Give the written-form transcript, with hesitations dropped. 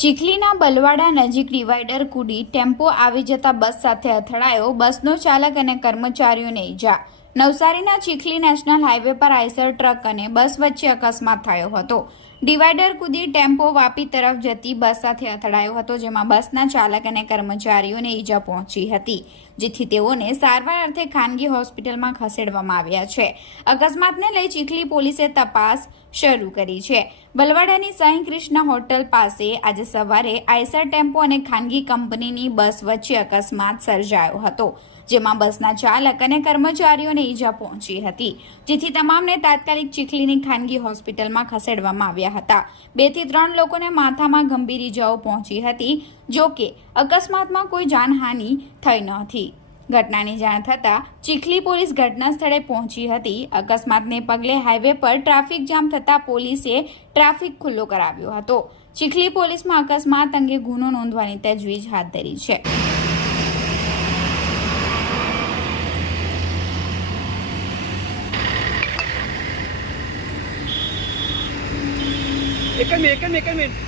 ચીખલીના બલવાડા નજીક ડિવાઈડર કૂદી ટેમ્પો આવી જતા બસ સાથે અથડાયો. બસનો ચાલક અને કર્મચારીઓને ઈજા. નવસારીના ચીખલી નેશનલ હાઈવે પર આઈસર ટ્રક અને બસ વચ્ચે અકસ્માત થયો હતો. ડિવાઈડર કૂદી ટેમ્પો વાપી તરફ જતી બસ સાથે અથડાયો હતો, જેમાં બસના ચાલક અને કર્મચારીઓને ઈજા પહોંચી હતી, જેથી તેઓને સારવાર અર્થે ખાનગી હોસ્પિટલમાં ખસેડવામાં આવ્યા છે. અકસ્માતને લઈ ચીખલી પોલીસે તપાસ શરૂ કરી છે. બલવાડાની સાંઈ કૃષ્ણ હોટલ પાસે આજે સવારે આઈસર ટેમ્પો અને ખાનગી કંપનીની બસ વચ્ચે અકસ્માત સર્જાયો હતો, જેમાં બસના ચાલક અને કર્મચારીઓને ઈજા પહોંચી હતી, જેથી તમામને તાત્કાલિક ચીખલીની ખાનગી હોસ્પિટલમાં ખસેડવામાં આવ્યા હતા. 2 થી 3 લોકોને માથામાં ગંભીર ઈજાઓ પહોંચી હતી. જો કે અકસ્માતમાં કોઈ જાનહાનિ થઈ નથી. ઘટનાની જાણ થતાં ચીખલી પોલીસ ઘટના સ્થળે પહોંચી હતી. અકસ્માતને પગલે હાઈવે પર ટ્રાફિક જામ થતાં પોલીસે ટ્રાફિક ખુલ્લો કરાવ્યો હતો. ચીખલી પોલીસમાં અકસ્માત અંગે ગુનો નોંધવાની તજવીજ હાથ ધરી છે. एक मिनट